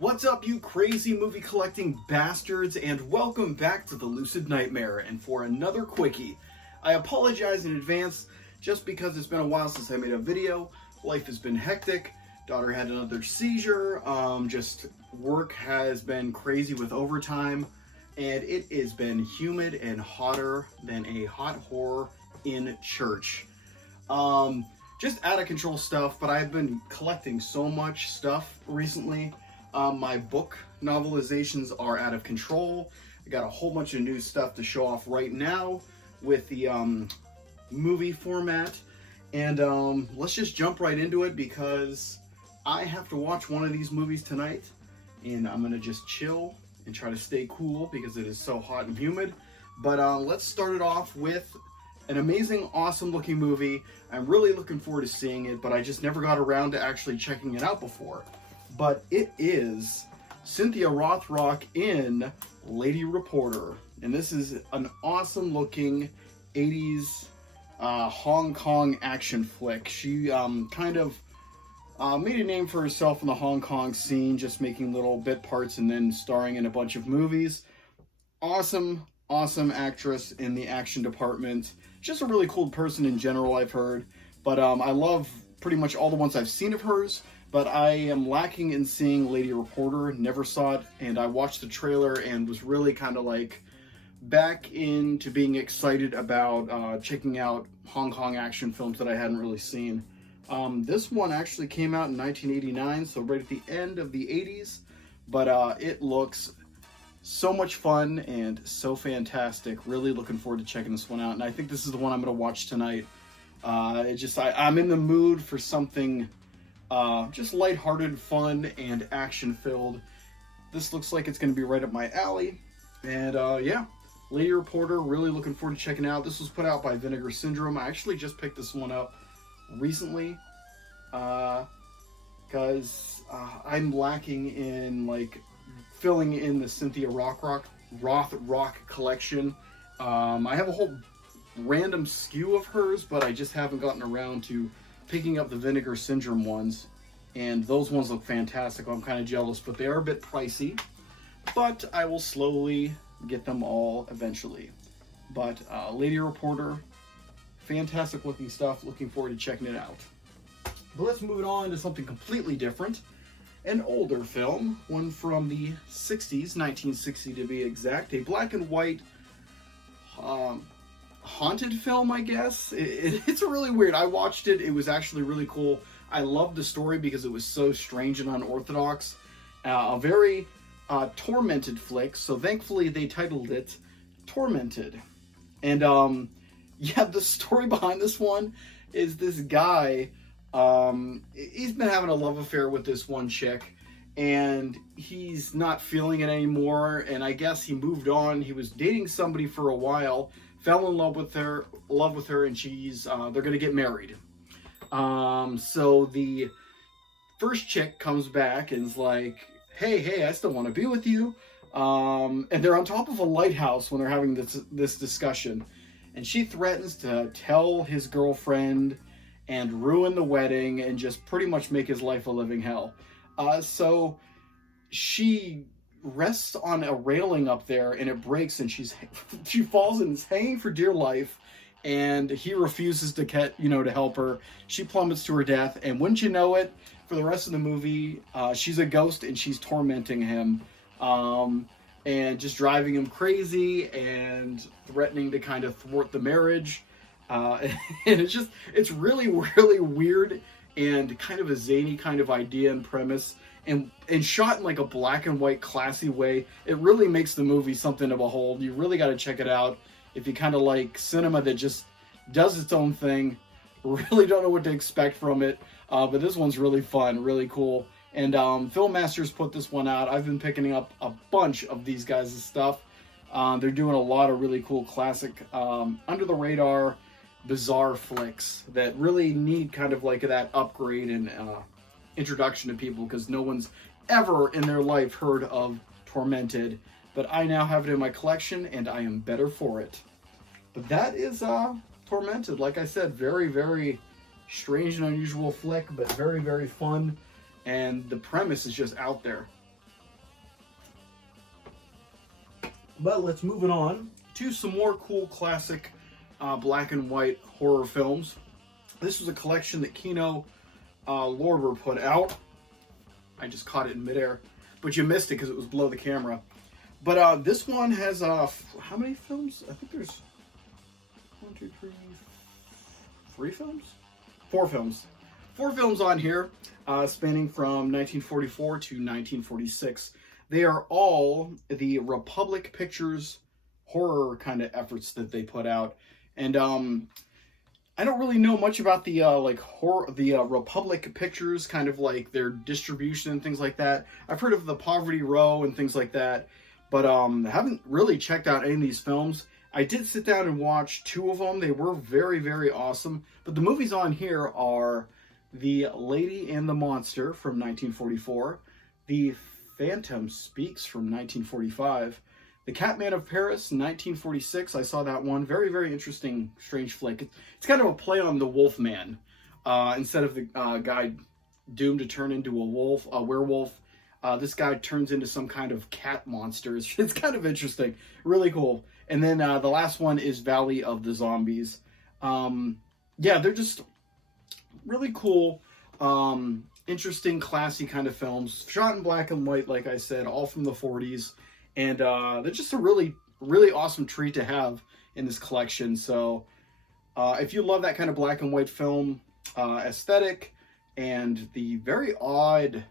What's up, you crazy movie collecting bastards, and welcome back to the Lucid Nightmare and for another Quickie. I apologize in advance just because it's been a while since I made a video. Life has been hectic. Daughter had another seizure. Just work has been crazy with overtime, and it has been humid and hotter than a hot whore in church. Just out of control stuff, but I've been collecting so much stuff recently. My book novelizations are out of control. I got a whole bunch of new stuff to show off right now with the movie format. And let's just jump right into it because I have to watch one of these movies tonight. And I'm going to just chill and try to stay cool because it is so hot and humid. But let's start it off with an amazing, awesome looking movie. I'm really looking forward to seeing it, but I just never got around to actually checking it out before. But it is Cynthia Rothrock in Lady Reporter. And this is an awesome looking 80s Hong Kong action flick. She kind of made a name for herself in the Hong Kong scene, just making little bit parts and then starring in a bunch of movies. Awesome actress in the action department. Just a really cool person in general, I've heard. But I love pretty much all the ones I've seen of hers. But I am lacking in seeing Lady Reporter. Never saw it, and I watched the trailer and was really kind of like back into being excited about checking out Hong Kong action films that I hadn't really seen. This one actually came out in 1989, so right at the end of the 80s, but it looks so much fun and so fantastic. Really looking forward to checking this one out, and I think this is the one I'm going to watch tonight. I'm in the mood for something just lighthearted, fun, and action-filled. This looks like it's going to be right up my alley. And yeah, Lady Reporter, really looking forward to checking out. This was put out by Vinegar Syndrome. I actually just picked this one up recently because I'm lacking in like filling in the Cynthia Rothrock collection. I have a whole random skew of hers, but I just haven't gotten around to picking up the Vinegar Syndrome ones, and those ones look fantastic. I'm kind of jealous, but they are a bit pricey, but I will slowly get them all eventually. But Lady Reporter, fantastic looking stuff. Looking forward to checking it out. But let's move it on to something completely different. An older film, one from the 60s, 1960 to be exact, a black and white haunted film, I guess. It's really weird. I watched it. It was actually really cool. I loved the story because it was so strange and unorthodox. A very tormented flick, so thankfully they titled it Tormented. And yeah, the story behind this one is this guy, he's been having a love affair with this one chick, and he's not feeling it anymore, and I guess he moved on. He was dating somebody for a while, fell in love with her, and she's they're gonna get married. So the first chick comes back and is like, hey, I still want to be with you. And they're on top of a lighthouse when they're having this discussion, and she threatens to tell his girlfriend and ruin the wedding and just pretty much make his life a living hell. So she rests on a railing up there, and it breaks, and she falls and is hanging for dear life, and he refuses to to help her. She plummets to her death, and wouldn't you know it, for the rest of the movie, she's a ghost and she's tormenting him, and just driving him crazy and threatening to kind of thwart the marriage. And it's really weird and kind of a zany kind of idea and premise, and shot in like a black and white classy way. It really makes the movie something to behold. You really got to check it out if you kind of like cinema that just does its own thing. Really don't know what to expect from it, but this one's really fun, really cool. And Film Masters put this one out. I've been picking up a bunch of these guys' stuff. They're doing a lot of really cool classic under the radar bizarre flicks that really need kind of like that upgrade and introduction to people, because no one's ever in their life heard of Tormented, but I now have it in my collection and I am better for it. But that is Tormented. Like I said, very strange and unusual flick, but very fun, and the premise is just out there. But let's move it on to some more cool classic black and white horror films. This was a collection that Kino Lorber put out. I just caught it in midair, but you missed it because it was below the camera. But this one has how many films? I think there's 1, 2, 3, 3 films? 4 films. 4 films on here, spanning from 1944 to 1946. They are all the Republic Pictures horror kind of efforts that they put out. And I don't really know much about the Republic Pictures, kind of like their distribution and things like that. I've heard of the Poverty Row and things like that, but haven't really checked out any of these films. I did sit down and watch 2 of them. They were very, very awesome. But the movies on here are The Lady and the Monster from 1944, The Phantom Speaks from 1945, The Catman of Paris, 1946. I saw that one. Very, very interesting, strange flick. It's kind of a play on The Wolfman. Instead of the guy doomed to turn into a werewolf, this guy turns into some kind of cat monster. It's kind of interesting. Really cool. And then the last one is Valley of the Zombies. Yeah, they're just really cool, interesting, classy kind of films. Shot in black and white, like I said, all from the 40s. And they're just a really, really awesome treat to have in this collection. So if you love that kind of black and white film aesthetic and the very odd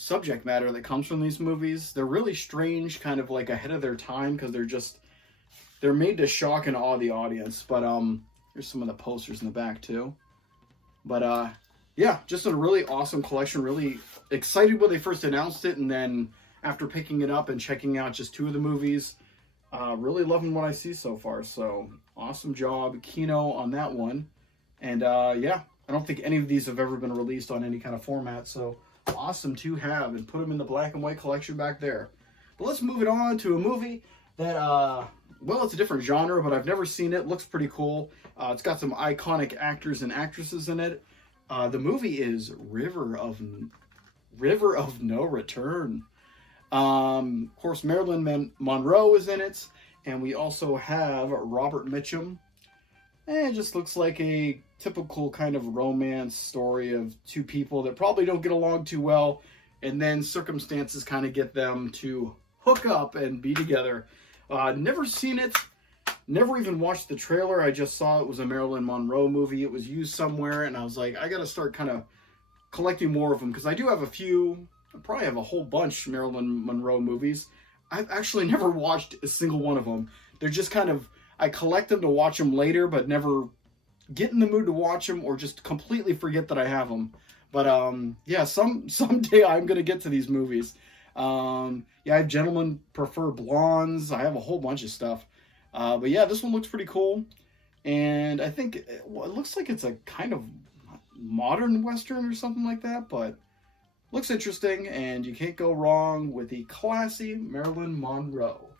subject matter that comes from these movies, they're really strange, kind of like ahead of their time, because they're made to shock and awe the audience. But here's some of the posters in the back too. But yeah, just a really awesome collection. Really excited when they first announced it, and then after picking it up and checking out just 2 of the movies, really loving what I see so far. So awesome job, Kino, on that one. And yeah, I don't think any of these have ever been released on any kind of format, so awesome to have, and put them in the black and white collection back there. But let's move it on to a movie that, well, it's a different genre, but I've never seen it. Looks pretty cool. It's got some iconic actors and actresses in it. The movie is River of No Return. Of course, Marilyn Monroe is in it, and we also have Robert Mitchum. And it just looks like a typical kind of romance story of 2 people that probably don't get along too well, and then circumstances kind of get them to hook up and be together. Never seen it, never even watched the trailer. I just saw it was a Marilyn Monroe movie. It was used somewhere, and I was like, I gotta start kind of collecting more of them, because I do have a few. I probably have a whole bunch of Marilyn Monroe movies. I've actually never watched a single one of them. They're just kind of, I collect them to watch them later, but never get in the mood to watch them, or just completely forget that I have them. But yeah, someday I'm gonna get to these movies. Yeah, I have Gentlemen Prefer Blondes. I have a whole bunch of stuff. But yeah, this one looks pretty cool, and I think it looks like it's a kind of modern Western or something like that, but looks interesting, and you can't go wrong with the classy Marilyn Monroe.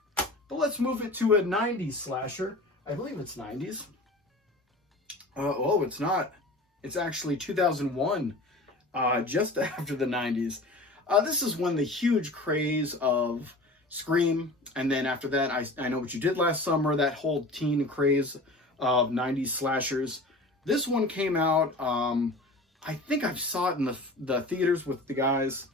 But let's move it to a 90s slasher. I believe it's 90s. Oh, it's not. It's actually 2001, just after the 90s. This is when the huge craze of Scream, and then after that, I Know What You Did Last Summer, that whole teen craze of 90s slashers. This one came out, I think I saw it in the theaters with the guys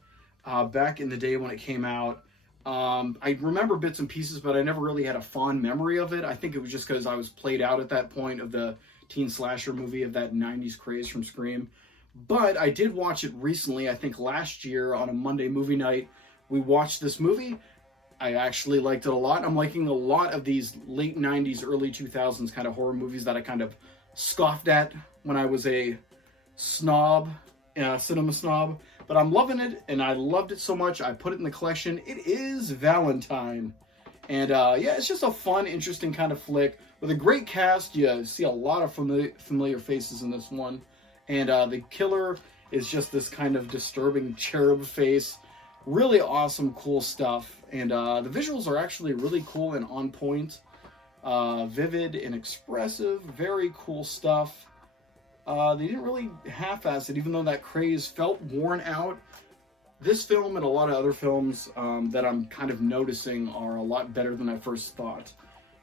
back in the day when it came out. I remember bits and pieces, but I never really had a fond memory of it. I think it was just because I was played out at that point of the teen slasher movie of that 90s craze from Scream. But I did watch it recently, I think last year on a Monday movie night. We watched this movie. I actually liked it a lot. I'm liking a lot of these late 90s, early 2000s kind of horror movies that I kind of scoffed at when I was a snob, cinema snob. But I'm loving it, and I loved it so much, I put it in the collection. It is Valentine. And yeah, it's just a fun, interesting kind of flick with a great cast. You see a lot of familiar faces in this one. And the killer is just this kind of disturbing cherub face. Really awesome, cool stuff. And the visuals are actually really cool and on point. Vivid and expressive. Very cool stuff. They didn't really half-ass it, even though that craze felt worn out. this film and a lot of other films that I'm kind of noticing are a lot better than I first thought,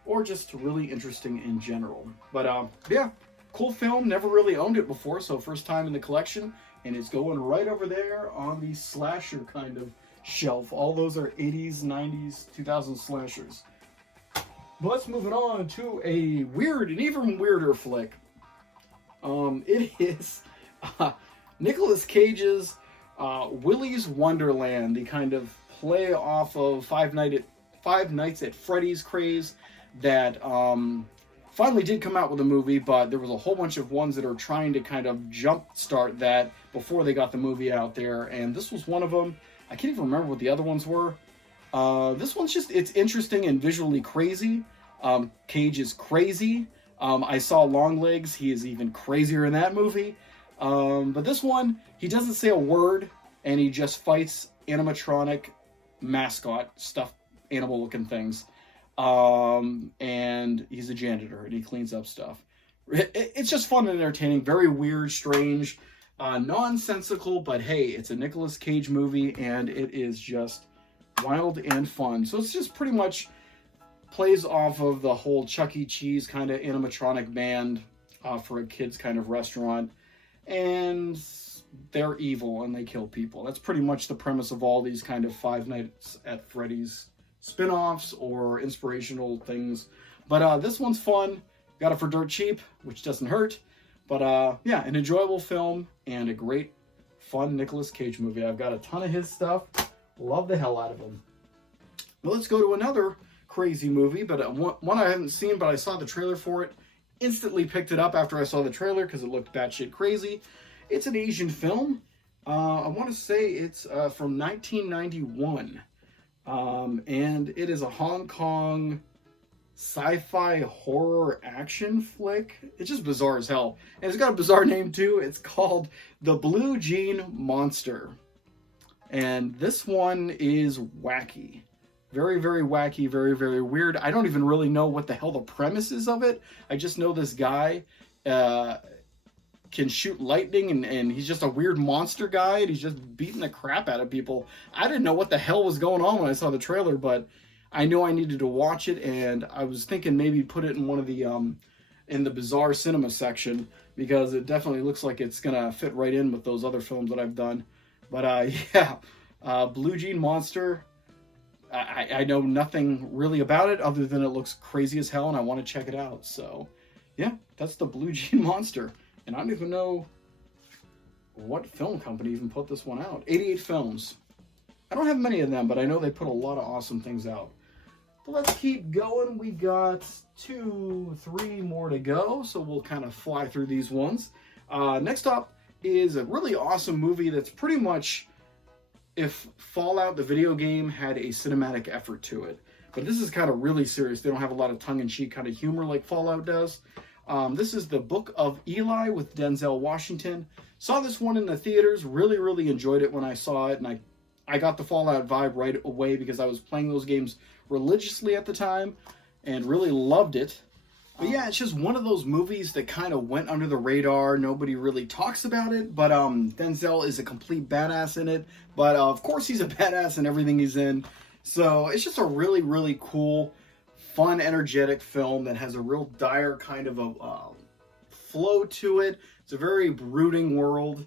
or just really interesting in general. But yeah, cool film. Never really owned it before, so first time in the collection, and it's going right over there on the slasher kind of shelf. All those are 80s, 90s, 2000s slashers. But let's move it on to a weird and even weirder flick. It is Nicolas Cage's Willy's Wonderland, the kind of play off of Five Nights at Freddy's craze that finally did come out with a movie, but there was a whole bunch of ones that are trying to kind of jumpstart that before they got the movie out there, and this was one of them. I can't even remember what the other ones were. This one's just, it's interesting and visually crazy. Cage is crazy. I saw Longlegs. He is even crazier in that movie. But this one, he doesn't say a word, and he just fights animatronic mascot stuffed animal looking things. And he's a janitor, and he cleans up stuff. It's just fun and entertaining. Very weird, strange, nonsensical, but hey, it's a Nicolas Cage movie, and it is just wild and fun. So it's just pretty much plays off of the whole Chuck E. Cheese kind of animatronic band for a kid's kind of restaurant. And they're evil and they kill people. That's pretty much the premise of all these kind of Five Nights at Freddy's spin-offs or inspirational things. But this one's fun. Got it for dirt cheap, which doesn't hurt. But yeah, an enjoyable film and a great, fun Nicolas Cage movie. I've got a ton of his stuff. Love the hell out of him. But let's go to another crazy movie, but one I haven't seen, but I saw the trailer for it. Instantly picked it up after I saw the trailer because it looked batshit crazy. It's an Asian film. I want to say it's from 1991. And it is a Hong Kong sci-fi horror action flick. It's just bizarre as hell. And it's got a bizarre name too. It's called The Blue Jean Monster. And this one is wacky. Very, very wacky, very, very weird. I don't even really know what the hell the premise is of it. I just know this guy can shoot lightning, and he's just a weird monster guy, and he's just beating the crap out of people. I didn't know what the hell was going on when I saw the trailer, but I knew I needed to watch it, and I was thinking maybe put it in one of the, in the bizarre cinema section, because it definitely looks like it's going to fit right in with those other films that I've done. But yeah, Blue Jean Monster. I know nothing really about it other than it looks crazy as hell and I want to check it out. So, yeah, that's the Blue Jean Monster. And I don't even know what film company even put this one out. 88 Films. I don't have many of them, but I know they put a lot of awesome things out. But let's keep going. We got 2, 3 more to go, so we'll kind of fly through these ones. Next up is a really awesome movie that's pretty much if Fallout, the video game, had a cinematic effort to it. But this is kind of really serious. They don't have a lot of tongue-in-cheek kind of humor like Fallout does. This is The Book of Eli with Denzel Washington. Saw this one in the theaters. Really, really enjoyed it when I saw it. And I got the Fallout vibe right away because I was playing those games religiously at the time and really loved it. But yeah, it's just one of those movies that kind of went under the radar. Nobody really talks about it, but Denzel is a complete badass in it. But of course he's a badass in everything he's in. So it's just a really, really cool, fun, energetic film that has a real dire kind of a flow to it. It's a very brooding world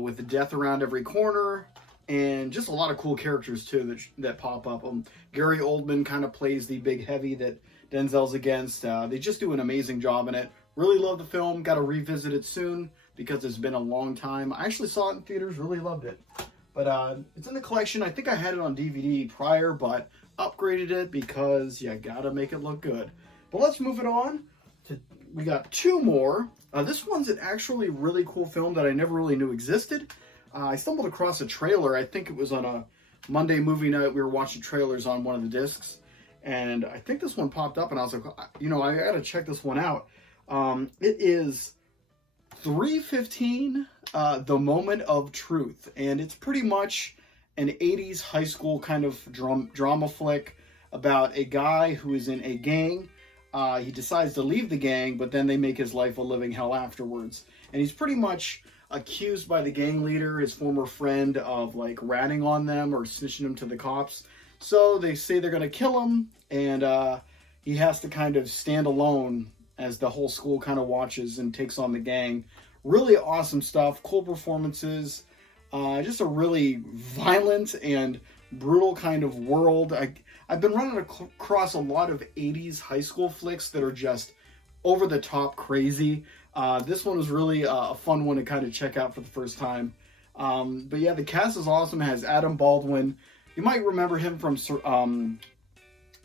with death around every corner. And just a lot of cool characters too that pop up. Gary Oldman kind of plays the big heavy that Denzel's against. They just do an amazing job in it. Really love the film. Got to revisit it soon because it's been a long time. I actually saw it in theaters. Really loved it. But it's in the collection. I think I had it on DVD prior, but upgraded it because you got to make it look good. But let's move it on. We got 2 more. This one's an actually really cool film that I never really knew existed. I stumbled across a trailer. I think it was on a Monday movie night. We were watching trailers on one of the discs. And I think this one popped up and I was like, you know, I got to check this one out. It is 3:15, The Moment of Truth. And it's pretty much an 80s high school kind of drama flick about a guy who is in a gang. He decides to leave the gang, but then they make his life a living hell afterwards. And he's pretty much accused by the gang leader, his former friend, of like ratting on them or snitching them to the cops. So they say they're going to kill him, and he has to kind of stand alone as the whole school kind of watches and takes on the gang. Really awesome stuff, cool performances, just a really violent and brutal kind of world. I've been running across a lot of 80s high school flicks that are just over the top crazy. This one was really a fun one to kind of check out for the first time. But yeah, the cast is awesome. It has Adam Baldwin. You might remember him from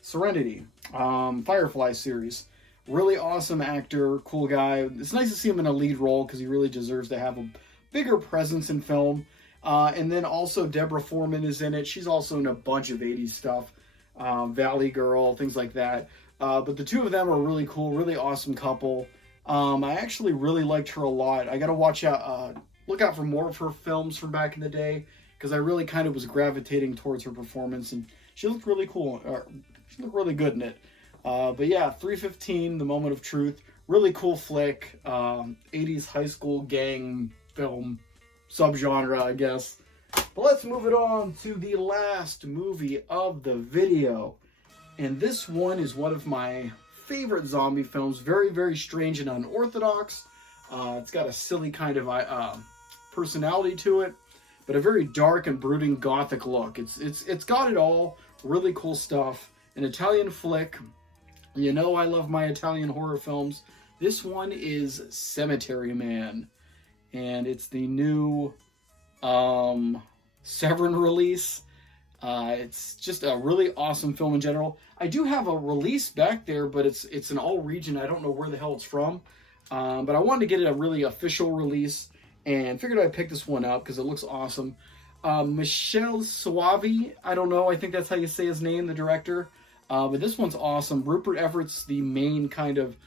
Serenity, Firefly series. Really awesome actor, cool guy. It's nice to see him in a lead role because he really deserves to have a bigger presence in film. And then also Deborah Foreman is in it. She's also in a bunch of 80s stuff. Valley Girl, things like that. But the two of them are really cool, really awesome couple. I actually really liked her a lot. I got to look out for more of her films from back in the day, because I really kind of was gravitating towards her performance, and she looked really cool. She looked really good in it. But yeah, 315, The Moment of Truth, really cool flick. 80s high school gang film subgenre, I guess. But let's move it on to the last movie of the video. And this one is one of my favorite zombie films. Very, very strange and unorthodox. It's got a silly kind of personality to it, but a very dark and brooding gothic look. It's got it all. Really cool stuff. An Italian flick. You know I love my Italian horror films. This one is Cemetery Man, and it's the new Severin release. It's just a really awesome film in general. I do have a release back there, but it's an all region. I don't know where the hell it's from. But I wanted to get it a really official release, and figured I'd pick this one up because it looks awesome. Michele Soavi, I don't know, I think that's how you say his name, the director. But this one's awesome. Rupert Everett's the main kind of,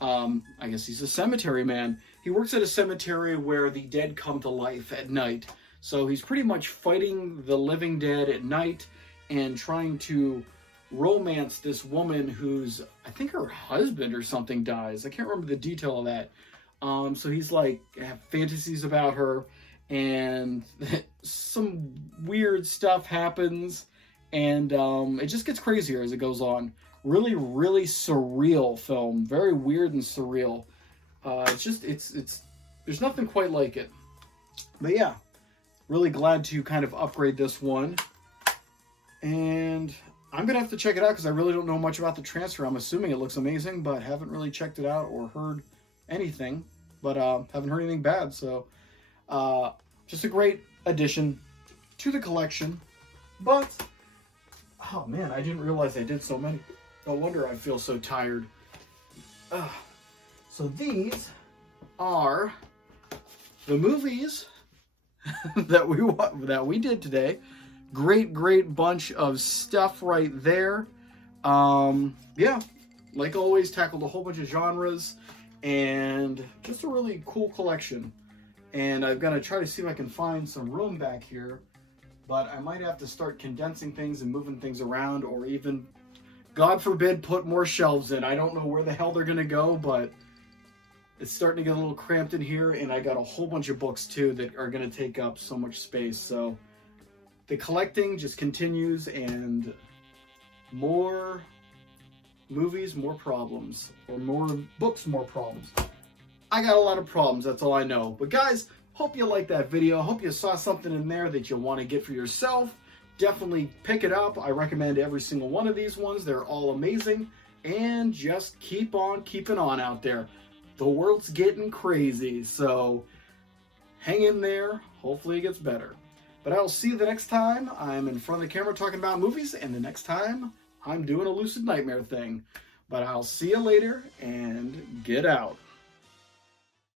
I guess he's a cemetery man. He works at a cemetery where the dead come to life at night. So he's pretty much fighting the living dead at night and trying to romance this woman whose, I think her husband or something dies. I can't remember the detail of that. So he's like, have fantasies about her, and some weird stuff happens, and it just gets crazier as it goes on. Really, really surreal film. Very weird and surreal. It's there's nothing quite like it. But yeah, really glad to kind of upgrade this one. And I'm going to have to check it out because I really don't know much about the transfer. I'm assuming it looks amazing, but haven't really checked it out or heard anything. But haven't heard anything bad. So just a great addition to the collection. But, oh man, I didn't realize I did so many. No wonder I feel so tired. So these are the movies that we did today. Great bunch of stuff right there. Yeah, like always, tackled a whole bunch of genres and just a really cool collection. And I'm gonna try to see if I can find some room back here, but I might have to start condensing things and moving things around, or even, God forbid, put more shelves in. I don't know where the hell they're gonna go, but it's starting to get a little cramped in here, and I got a whole bunch of books too that are gonna take up so much space. So the collecting just continues, and more movies, more problems, or more books, more problems. I got a lot of problems, that's all I know. But guys, hope you liked that video. Hope you saw something in there that you want to get for yourself. Definitely pick it up. I recommend every single one of these ones. They're all amazing. And just keep on keeping on out there. The world's getting crazy, so hang in there. Hopefully it gets better. But I'll see you the next time I'm in front of the camera talking about movies, and the next time I'm doing a Lucid Nightmare thing. But I'll see you later, and get out.